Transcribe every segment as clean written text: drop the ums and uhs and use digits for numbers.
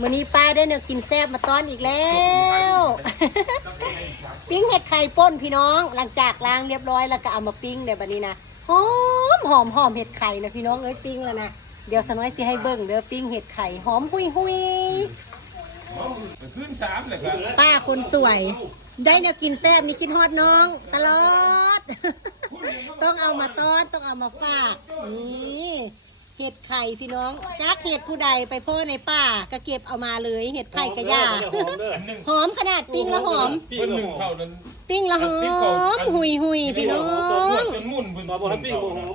มื้อนี้ป้าได้เนื้อกินแซ่บมาต้อนอีกแล้วปิ้งเห็ดไข่ป่นพี่น้องหลังจากล้างเรียบร้อยแล้วก็เอามาปิ้งในบัดนี้นะหอมเห็ดไข่นะพี่น้องเอ้ยปิ้งแล้วนะเดี๋ยวสน้อยสิให้เบิ่งเด้อปิ้งเห็ดไข่หอมหุยขึ้นสามเลยครับป้าคนสวยได้เนื้อกินแซ่บนี่คิดฮอดน้องตลอดต้องเอามาต้อนต้องเอามาฝากนี่เห็ดไข่พี่น้องจักเห็ดผู้ใดไปพ่อในป่าก็เก็บเอามาเลยเห็ดไข่กระยาหอมขนาดปิ้งแล้วหอมปิ้งหนึ่งเท่านั้นปิ้งแล้วหอมหุยพี่น้อง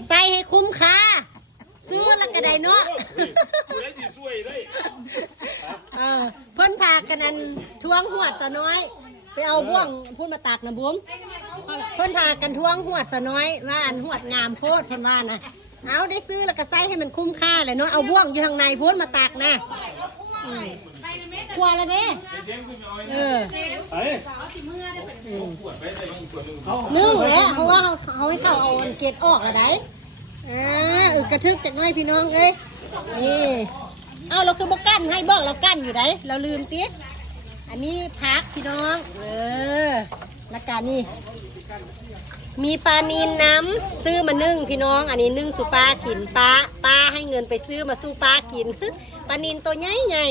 ใส่ให้คุ้มค่าซื้อแล้วก็ได้เนาะเพิ่นพากันนั้นท่วงหัวสะน้อยไปเอาบ่วงพูดมาตักนะบุ้มเพิ่นพากันท่วงหัวสะน้อยว่าอันหัวงามโพดเพิ่นว่านะเอาได้ซื้อแล้วก็ใส่ให้มันคุ้มค่าเลยเนาะเอาบ่วงอยู่ทางในพูดมาตักนะกลัวแล้วเด้นึ่งแล้วเพราะว่าเขาให้เขาเอาเกล็ดออกแล้วได้กระทึกจากน้อยพี่น้องเอ้ยนี่เอาเราคือบอกกั้นให้บอกเรากั้นอยู่ไหนเราลืมติ๊กอันนี้พักพี่น้องแล้วกันนี่มีปลานีนน้ำซื้อมานึ่งพี่น้องอันนี้นึ่งสุปลากินป้าให้เงินไปซื้อมาสู้ปลากินปลานีนตัวใหญ่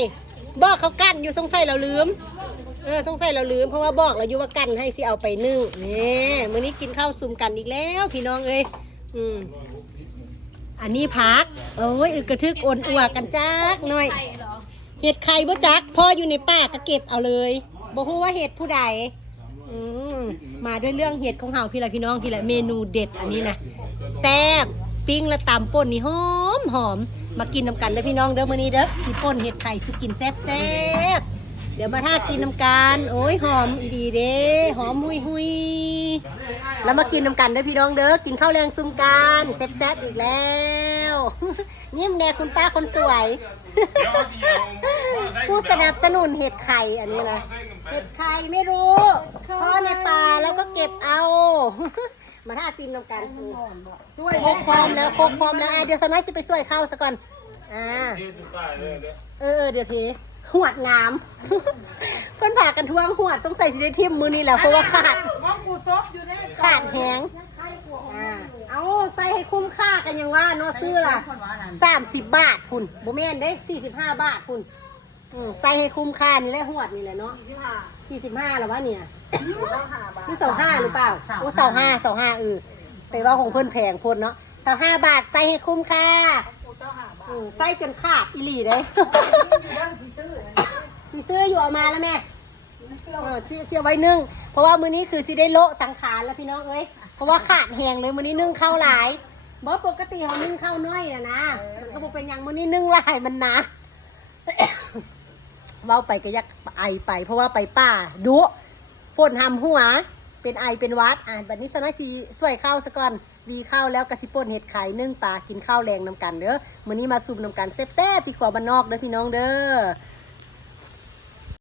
บอกเขากั้นอยู่สงสัยเราลืมสงสัยเราลืมเพราะว่าบอกเราอยู่ว่ากั้นให้สิเอาไปนึ่งนี่มื้อนี้กินข้าวซุ่มกันอีกแล้วพี่น้องเอ้ยอันนี้พักโอ้ยกระทึกอ่อนอัวกันจักหน่อยเห็ดไข่บ่จักพ่ออยู่ในป่าก็เก็บเอาเลยบ่ฮู้ว่าเห็ดผู้ใดมาด้วยเรื่องเห็ดของเฮาพี่ละพี่น้องพี่ละเมนูเด็ดอันนี้นะแซ่บปิ้งและตำป่นนี่หอมมากินน้ำกันเด้อพี่น้องเด้อมื้อนี้เด้อสิป่นเห็ดไข่สิกินแซ่บเดี๋ยวมาท่ากินน้ำกันโอ้ยหอมอีดีเด้หอมหุยแล้วมากินน้ำกันเด้อพี่น้องเด้อกินข้าวแรงซุ่มกันแซ่บอีกแล้วยิ้มแน่คุณป้าคนสวยผู้สนับสนุนเห็ดไข่อันนี้นะเห็ดไข่ไม่รู้พ่อในป่าแล้วก็เก็บเอามาท่าซิมน้ำกันช่วยโคกพร้อมแล้วเดี๋ยวสมัยจะไปช่วยเข้าซะก่อนเดี๋ยวทีหวดงามเพื่อนผ่ากันทวงหวดสงสัยจะได้ทิ่มมือนี่แหละเพราะว่าขาดแหงเอาใส่ให้คุ้มค่ากันยังว่าเนาะซื้อล่ะ30 บาทคุณโบแมนได้45 บาทคุณใส่ให้คุ้มค่านี่แหละหวดนี่แหละเนาะ45หรอวะเนี่ยนี่25หรือเปล่าโอ้25ไปว่าของเพื่อนแพงพูดเนาะ25 บาทใส่ให้คุ้มค่าไส้จนขาดอีหลีเลยสีซื้ออยู่เอามาแล้วแม่เสียไว้นึ่งเพราะว่ามื้อนี้คือสิได้โละสังขารแล้วพี่น้องเอ้ยเพราะว่าขาดแหงเลยมื้อนี้นึ่งข้าวหลายบ่ปกติเขานึ่งข้าวน้อยนะมันก็บ่เป็นอย่างมื้อนี้นึ่งหลายมันหนักเว้าไปก็ยักไอไปเพราะว่าไปป่าดุฝนทำหัวเป็นไอเป็นวัดบัดนี้สน้อยสิสวยข้าวซะก่อนวีข้าวแล้วกระสิป่นเห็ดไข่นึ่งปลากินข้าวแรงนำกันเด้อมื้อนี้มาซุ่มนำกันแซ่บๆพี่ขวบ้านนอกเด้อพี่น้องเด้อ